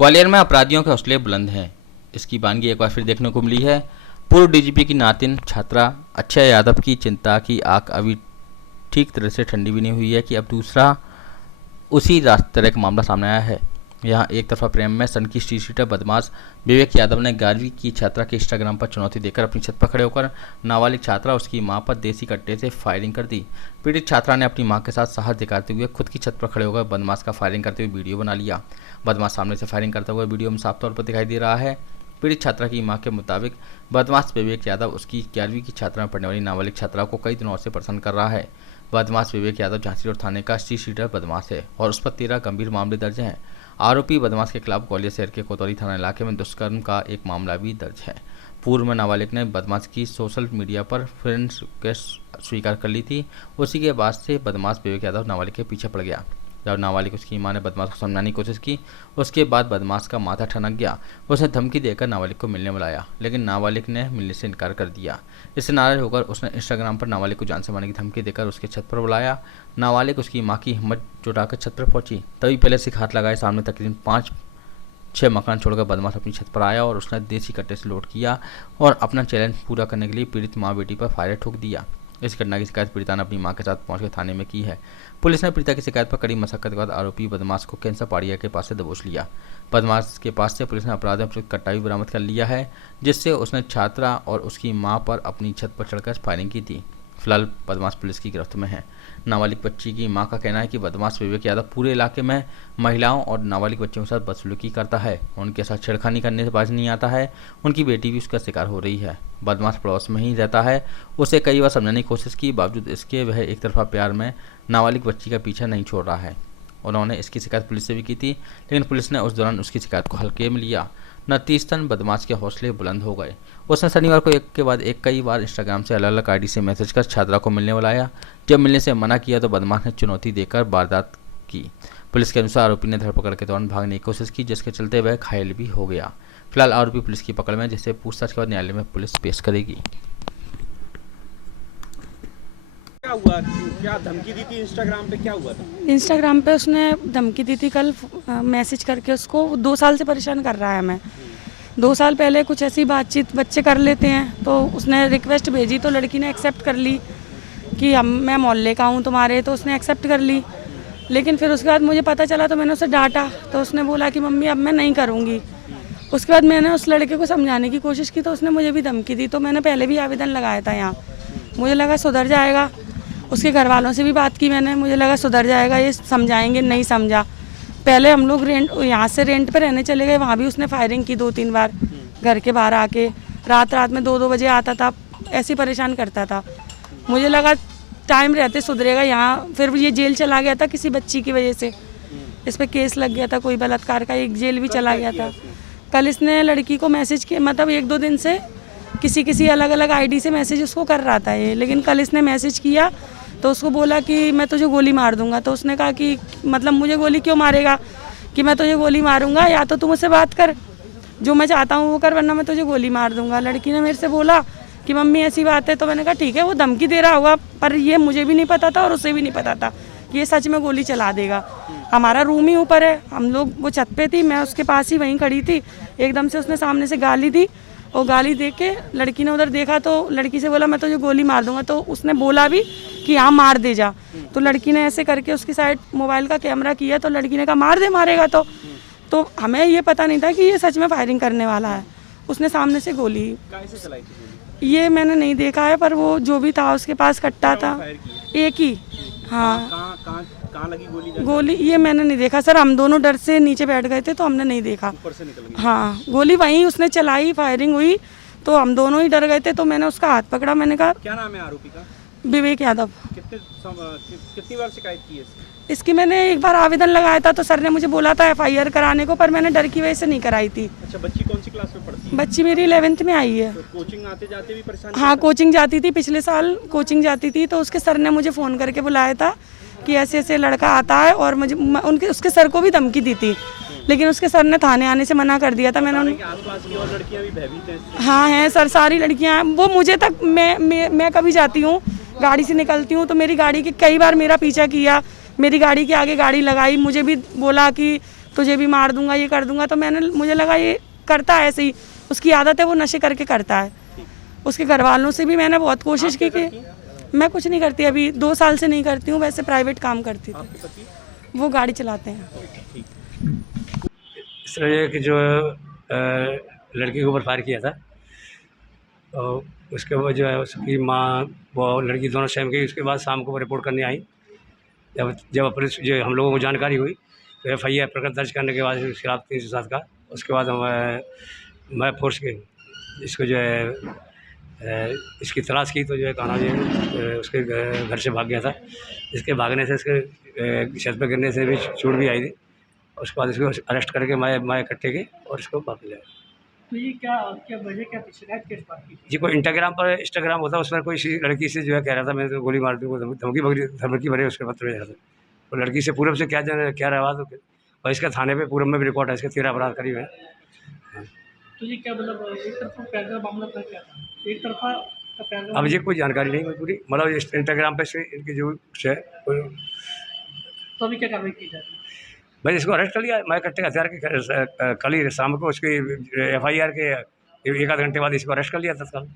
ग्वालियर में अपराधियों के हौसले बुलंद हैं। इसकी वानगी एक बार फिर देखने को मिली है। पूर्व डीजीपी की नातिन छात्रा अक्षय यादव की चिंता की आग अभी ठीक तरह से ठंडी भी नहीं हुई है कि अब दूसरा उसी तरह का मामला सामने आया है। यहाँ एक तरफा प्रेम में सनकी शीटर बदमाश विवेक यादव ने 11वीं की छात्रा के इंस्टाग्राम पर चुनौती देकर अपनी छत पर खड़े होकर नाबालिग छात्रा उसकी मां पर देसी कट्टे से फायरिंग कर दी। पीड़ित छात्रा ने अपनी मां के साथ साहस दिखाते हुए खुद की छत पर खड़े होकर बदमाश का फायरिंग करते हुए वीडियो बना लिया। बदमाश सामने से फायरिंग करता हुआ वीडियो में साफ तौर पर दिखाई दे रहा है। पीड़ित छात्रा की मां के मुताबिक बदमाश विवेक यादव उसकी 11वीं की छात्रा में पढ़ने वाली नाबालिग छात्रा को कई दिनों से परेशान कर रहा है। बदमाश विवेक यादव झांसी रोड थाने का शीटर बदमाश है और उस पर 13 गंभीर मामले दर्ज हैं। आरोपी बदमाश के खिलाफ ग्वालियर शहर के कोतवाली थाना इलाके में दुष्कर्म का एक मामला भी दर्ज है। पूर्व में नाबालिग ने बदमाश की सोशल मीडिया पर फ्रेंड्स रिक्वेस्ट स्वीकार कर ली थी। उसी के बाद से बदमाश विवेक यादव नाबालिग के पीछे पड़ गया। जब नाबालिग उसकी मां ने बदमाश को समझाने की कोशिश की, उसके बाद बदमाश का माथा ठनक गया। उसने धमकी देकर नाबालिग को मिलने बुलाया, लेकिन नाबालिग ने मिलने से इनकार कर दिया। इससे नाराज होकर उसने इंस्टाग्राम पर नाबालिग को जान से मारने की धमकी देकर उसके छत पर बुलाया। नाबालिग उसकी मां की हिम्मत जुटाकर छत पर पहुंची, तभी पहले से हाथ लगाए सामने तकरीबन 5-6 मकान छोड़कर बदमाश अपनी छत पर आया और उसने देसी कट्टे से लोड किया और अपना चैलेंज पूरा करने के लिए पीड़ित मां बेटी पर फायर ठोक दिया। इस घटना की शिकायत पीड़िता ने अपनी मां के साथ पहुंचकर थाने में की है। पुलिस ने पीड़िता की शिकायत पर कड़ी मशक्कत के बाद आरोपी बदमाश को कैंसर पाड़िया के पास से दबोच लिया। बदमाश के पास से पुलिस ने अपराध में कट्टा भी बरामद कर लिया है, जिससे उसने छात्रा और उसकी मां पर अपनी छत पर चढ़कर फायरिंग की थी। फिलहाल बदमाश पुलिस की गिरफ्त में है। नाबालिग बच्ची की मां का कहना है कि बदमाश विवेक यादव पूरे इलाके में महिलाओं और नाबालिग बच्चों के साथ बदसलूकी करता है। उनके साथ छेड़खानी करने से बाज नहीं आता है। उनकी बेटी भी उसका शिकार हो रही है। बदमाश पड़ोस में ही रहता है। उसे कई बार समझाने की कोशिश की, बावजूद इसके वह एक तरफा प्यार में नाबालिग बच्ची का पीछा नहीं छोड़ रहा है। उन्होंने इसकी शिकायत पुलिस से भी की थी, लेकिन पुलिस ने उस दौरान उसकी शिकायत को हल्के में लिया। नतीजतन बदमाश के हौसले बुलंद हो गए। उसने शनिवार को एक के बाद एक कई बार इंस्टाग्राम से अलग अलग आईडी से मैसेज कर छात्रा को मिलने बुलाया। जब मिलने से मना किया तो बदमाश ने चुनौती देकर वारदात की। पुलिस के अनुसार आरोपी ने धरपकड़ के दौरान भागने की कोशिश की, जिसके चलते वह घायल भी हो गया। फिलहाल आरोपी पुलिस की पकड़ में, जिसे पूछताछ के बाद न्यायालय में पुलिस पेश करेगी। क्या हुआ? क्या धमकी दी थी? इंस्टाग्राम पे क्या हुआ था? इंस्टाग्राम पे उसने धमकी दी थी कल मैसेज करके। उसको 2 साल से परेशान कर रहा है हमें। 2 साल पहले कुछ ऐसी बातचीत बच्चे कर लेते हैं, तो उसने रिक्वेस्ट भेजी तो लड़की ने एक्सेप्ट कर ली कि मैं मोहल्ले का हूँ तुम्हारे, तो उसने एक्सेप्ट कर ली। लेकिन फिर उसके बाद मुझे पता चला तो मैंने उसे डांटा, तो उसने बोला कि मम्मी अब मैं नहीं करूँगी। उसके बाद मैंने उस लड़के को समझाने की कोशिश की तो उसने मुझे भी धमकी दी। तो मैंने पहले भी आवेदन लगाया था यहाँ, मुझे लगा सुधर जाएगा। उसके घर वालों से भी बात की मैंने, मुझे लगा सुधर जाएगा, ये समझाएंगे, नहीं समझा। पहले हम लोग यहाँ से रेंट पे रहने चले गए, वहाँ भी उसने फायरिंग की 2-3 बार घर के बाहर आके। रात में 2-2 बजे आता था, ऐसे परेशान करता था। मुझे लगा टाइम रहते सुधरेगा यहाँ, फिर ये जेल चला गया था किसी बच्ची की वजह से। इस पर केस लग गया था कोई बलात्कार का, एक जेल भी चला गया था। कल इसने लड़की को मैसेज किया, मतलब 1-2 दिन से किसी अलग अलग आईडी से मैसेज उसको कर रहा था ये। लेकिन कल इसने मैसेज किया तो उसको बोला कि मैं तुझे गोली मार दूंगा। तो उसने कहा कि मतलब मुझे गोली क्यों मारेगा, कि मैं तुझे गोली मारूंगा, या तो तू मुझसे बात कर, जो मैं चाहता हूँ वो कर, वरना मैं तुझे गोली मार दूंगा। लड़की ने मेरे से बोला कि मम्मी ऐसी बात है। तो मैंने कहा ठीक है, वो धमकी दे रहा होगा, पर ये मुझे भी नहीं पता था और उसे भी नहीं पता था कि ये सच में गोली चला देगा। हमारा रूम ही ऊपर है, हम लोग वो छत पे थी, मैं उसके पास ही वहीं खड़ी थी। एकदम से उसने सामने से गाली दी और गाली दे के लड़की ने उधर देखा तो लड़की से बोला मैं तुझे गोली मार दूंगा। तो उसने बोला भी कि हाँ मार दे जा। तो लड़की ने ऐसे करके उसकी साइड मोबाइल का कैमरा किया, तो लड़की ने कहा मार दे, मारेगा तो हमें ये पता नहीं था कि ये सच में फायरिंग करने वाला है। उसने सामने से गोली चलाई थी? ये मैंने नहीं देखा है, पर वो जो भी था उसके पास कट्टा था, एक ही। हाँ, कहाँ लगी गोली ये मैंने नहीं देखा सर, हम दोनों डर से नीचे बैठ गए थे तो हमने नहीं देखा। ऊपर से निकल गई? हाँ, गोली वहीं उसने चलाई, फायरिंग हुई तो हम दोनों ही डर गए थे। तो मैंने उसका हाथ पकड़ा, मैंने कहा क्या नाम है आरोपी का? विवेक यादव। कितनी बार शिकायत की है इसकी? मैंने एक बार आवेदन लगाया था तो सर ने मुझे बोला था FIR कराने को, पर मैंने डर की वजह से नहीं कराई थी। अच्छा, बच्ची कौन सी क्लास में पढ़ती है? बच्ची मेरी 11th में आई है। तो कोचिंग आते जाते भी परेशान? हाँ, कोचिंग जाती थी, पिछले साल कोचिंग जाती थी। तो उसके सर ने मुझे फ़ोन करके बुलाया था कि ऐसे ऐसे लड़का आता है, और मुझे उसके सर को भी धमकी दी थी, लेकिन उसके सर ने थाने आने से मना कर दिया था। मैंने आसपास की और लड़कियां भी भयभीत हैं? हाँ हैं सर, सारी लड़कियां हैं। वो मुझे तक मैं कभी जाती हूँ गाड़ी से निकलती हूँ तो मेरी गाड़ी के कई बार मेरा पीछा किया, मेरी गाड़ी के आगे गाड़ी लगाई, मुझे भी बोला कि तुझे भी मार दूंगा, ये कर दूंगा। तो मुझे लगा ये करता है ऐसे ही, उसकी आदत है, वो नशे करके करता है। उसके घर वालों से भी मैंने बहुत कोशिश की कि मैं कुछ नहीं करती, अभी 2 साल से नहीं करती हूँ, वैसे प्राइवेट काम करती थी। वो गाड़ी चलाते हैं। सर ये कि जो लड़की के ऊपर फायर किया था और उसके बाद जो है उसकी माँ वो लड़की दोनों सेम गई। उसके बाद शाम को वो रिपोर्ट करने आई। जब पुलिस जो हम लोगों को जानकारी हुई तो FIR प्रकरण दर्ज करने के बाद इसके खिलाफ 307 का। उसके बाद मैं फोर्स के इसको जो है इसकी तलाश की तो जो है कहना जो है उसके घर से भाग गया था। इसके भागने से इसके छत पर गिरने से भी चोट भी आई थी। उसके बाद इसको अरेस्ट करके मैं इकट्ठे गए और इसको वापस लाया। तो ये क्या क्या वजह क्या थी, शिकायत किस बात की थी? जी कोई इंस्टाग्राम होता है, उसमें कोई लड़की से जो है कह रहा था मैं तो गोली मार दूँगा, धमकी भरे उसके पत्र भेजा था। तो लड़की से पूरब से क्या रहा तो और इसका थाने पे पूरब में भी रिकॉर्ड है, इसके 13 अपराध करीब है। तो ये क्या मतलब एक तरफा प्यार का मामला था, क्या था एक तरफा का प्यार का अब ये कोई जानकारी नहीं हुई पूरी, मतलब इंस्टाग्राम पे से इनकी जो है तो अभी क्या कार्रवाई की जा रही है? भाई इसको अरेस्ट कर लिया। मैं इकट्ठे हथियार के कल ही शाम को उसकी FIR के 1 आध घंटे बाद इसको अरेस्ट कर लिया तत्काल।